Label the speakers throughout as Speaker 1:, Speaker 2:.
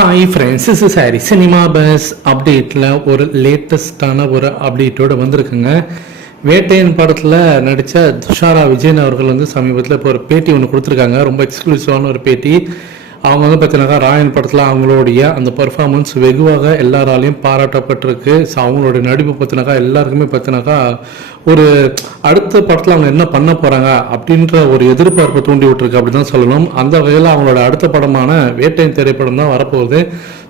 Speaker 1: Hi friends is சாரி cinema buzz அப்டேட்டில் ஒரு லேட்டஸ்டான ஒரு அப்டேட்டோட வந்திருக்குங்க. வேட்டையன் படத்தில் நடித்த துஷாரா விஜயன் அவர்கள் வந்து சமீபத்தில் இப்போ ஒரு பேட்டி ஒன்று கொடுத்துருக்காங்க. ரொம்ப எக்ஸ்க்ளூசிவான ஒரு பேட்டி. அவங்க வந்து பார்த்தீங்கன்னாக்கா ராயன் படத்தில் அவங்களுடைய அந்த பர்ஃபார்மன்ஸ் வெகுவாக எல்லாராலையும் பாராட்டப்பட்டிருக்கு. ஸோ அவங்களுடைய நடிப்பு பார்த்தினாக்கா எல்லாருக்குமே பார்த்தினாக்கா ஒரு அடுத்த படத்தில் அவங்க என்ன பண்ண போகிறாங்க அப்படின்ற ஒரு எதிர்பார்ப்பை தூண்டி விட்டுருக்கு அப்படி தான் சொல்லணும். அந்த வகையில் அவங்களோட அடுத்த படமான வேட்டையின் திரைப்படம் தான் வரப்போகுது.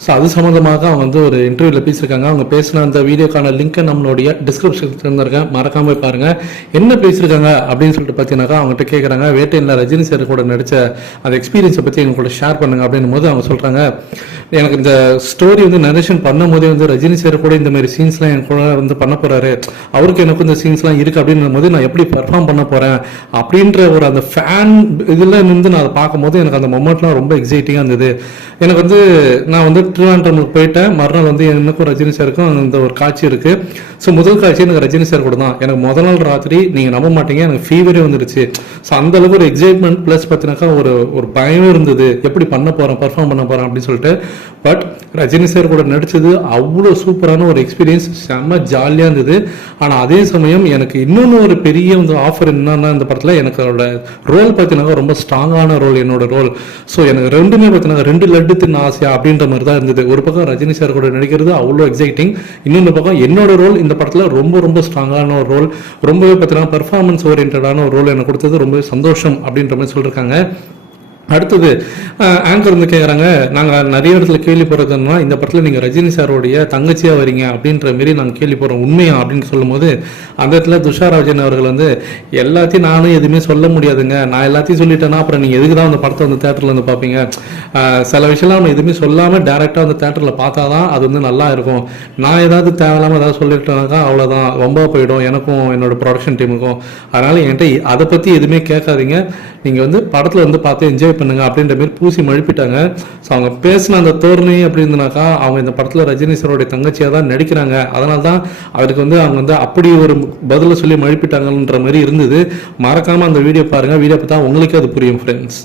Speaker 1: ஸோ அது சம்மந்தமாக அவங்க வந்து ஒரு இன்டர்வியூவில் பேசியிருக்காங்க. அவங்க பேசின அந்த வீடியோக்கான லிங்க்கை நம்மளுடைய டிஸ்கிரிப்ஷன் தந்திருக்கேன். மறக்காமல் பாருங்க. என்ன பேசியிருக்காங்க அப்படின்னு சொல்லிட்டு பார்த்தீங்கன்னாக்கா அவங்ககிட்ட கேட்குறாங்க வேட்டையில் ரஜினி சார் கூட நடித்த அந்த எக்ஸ்பீரியன்ஸை பற்றி எங்க கூட ஷேர் பண்ணுங்க அப்படின்னும் போது அவங்க சொல்கிறாங்க எனக்கு இந்த ஸ்டோரி வந்து நரேஷன் பண்ணும் போதே வந்து ரஜினி சார் கூட இந்த மாதிரி சீன்ஸ்லாம் என் கூட வந்து பண்ண போகிறாரு அவருக்கு எனக்கும் இந்த சீன்ஸ்லாம் இருக்குது அப்படின்னும் போது நான் எப்படி பர்ஃபார்ம் பண்ண போகிறேன் அப்படின்ற ஒரு அந்த ஃபேன் இதில் இருந்து நான் அதை பார்க்கும்போது எனக்கு அந்த மொமெண்ட்லாம் ரொம்ப எக்ஸைட்டிங்காக இருந்தது. எனக்கு வந்து நான் வந்து திருவாண்டமுக்கு போயிட்டேன். மறுநாள் வந்து எனக்கும் ரஜினி சாருக்கும் அந்த ஒரு காட்சி இருக்கு. ஸோ முதல் காட்சி எனக்கு ரஜினி சார் கூட தான். எனக்கு முதல் நாள் ராத்திரி நீங்கள் நம்ப மாட்டீங்க. எனக்கு ஃபீவரே வந்துருச்சு. ஸோ அந்த அளவுக்கு ஒரு எக்ஸைட்மெண்ட் ப்ளஸ் பார்த்தினாக்கா ஒரு ஒரு பயம் இருந்தது. எப்படி பண்ண போகிறேன் பர்ஃபார்ம் பண்ண போகிறேன் அப்படின்னு சொல்லிட்டு. பட் ரஜினி சார் கூட நடிச்சது அவ்வளோ சூப்பரான ஒரு எக்ஸ்பீரியன்ஸ் செம்ம ஜாலியாக இருந்தது. ஆனால் அதே சமயம் எனக்கு இன்னொன்று ஒரு பெரிய வந்து ஆஃபர் என்னன்னா இந்த படத்தில் எனக்கு அதோட ரோல் பார்த்தீங்கன்னா ரொம்ப ஸ்ட்ராங்கான ரோல் என்னோட ரோல் ஸோ எனக்கு ரெண்டுமே பார்த்தீங்கன்னா ரெண்டு லட்டு தின்ன ஆசையா அப்படின்ற மாதிரி தான் இருந்தது. ஒரு பக்கம் ரஜினி சார் கூட நடிக்கிறது அவ்வளோ எக்ஸைட்டிங் இன்னொரு பக்கம் என்னோட ரோல் இந்த படத்தில் ரொம்ப ரொம்ப ஸ்ட்ராங்கான ஒரு ரோல் ரொம்பவே பார்த்தீங்கன்னா பர்ஃபார்மன்ஸ் ஓரியன்டான ஒரு ரோல் எனக்கு கொடுத்தது. ரொம்பவே சந்தோஷம் அப்படின்ற மாதிரி சொல்லியிருக்காங்க அடுத்தது ஆங்கர் வந்து கேட்குறாங்க நாங்கள் நிறைய இடத்துல கேள்விப்படுறதுன்னா இந்த படத்தில் நீங்கள் ரஜினி சாரோடைய தங்கச்சியாக வரீங்க அப்படின்ற மாரி நாங்கள் கேள்விப்படுறோம். உண்மையா அப்படின்னு சொல்லும்போது அந்த இடத்துல துஷார் ராஜன் அவர்கள் வந்து எல்லாத்தையும் நானும் எதுவுமே சொல்ல முடியாதுங்க. நான் எல்லாத்தையும் சொல்லிட்டேன்னா அப்புறம் நீங்கள் எதுக்கு தான் அந்த படத்தை வந்து தேட்டரில் வந்து பார்ப்பீங்க? சில விஷயம்லாம் நம்ம எதுவுமே சொல்லாமல் டேரெக்டாக அந்த தேட்டரில் பார்த்தா தான் அது வந்து நல்லா இருக்கும். நான் ஏதாவது தேவையில்லாமல் ஏதாவது சொல்லிட்டேனாக்கா அவ்வளோதான் ரொம்ப போயிடும். எனக்கும் என்னோட ப்ரொடக்ஷன் டீமுக்கும் அதனால் என்கிட்ட அதை பற்றி எதுவுமே கேட்காதீங்க. நீங்கள் வந்து படத்தில் வந்து பார்த்து என்ஜாய் பண்ணுங்க அப்படின்ற மாதிரி பூசி மழுப்பிட்டாங்க. ஸோ அவங்க பேசின அந்த தோரணை அப்படின்னாக்கா அவங்க இந்த படத்தில் ரஜினி சாரோடைய தங்கச்சியாக தான் நடிக்கிறாங்க. அதனால தான் அவருக்கு வந்து அவங்க வந்து அப்படி ஒரு பதிலை சொல்லி மழுப்பிட்டாங்கன்ற மாதிரி இருந்தது. மறக்காமல் அந்த வீடியோ பாருங்கள் வீடியோ பார்த்தா உங்களுக்கே அது புரியும் ஃப்ரெண்ட்ஸ்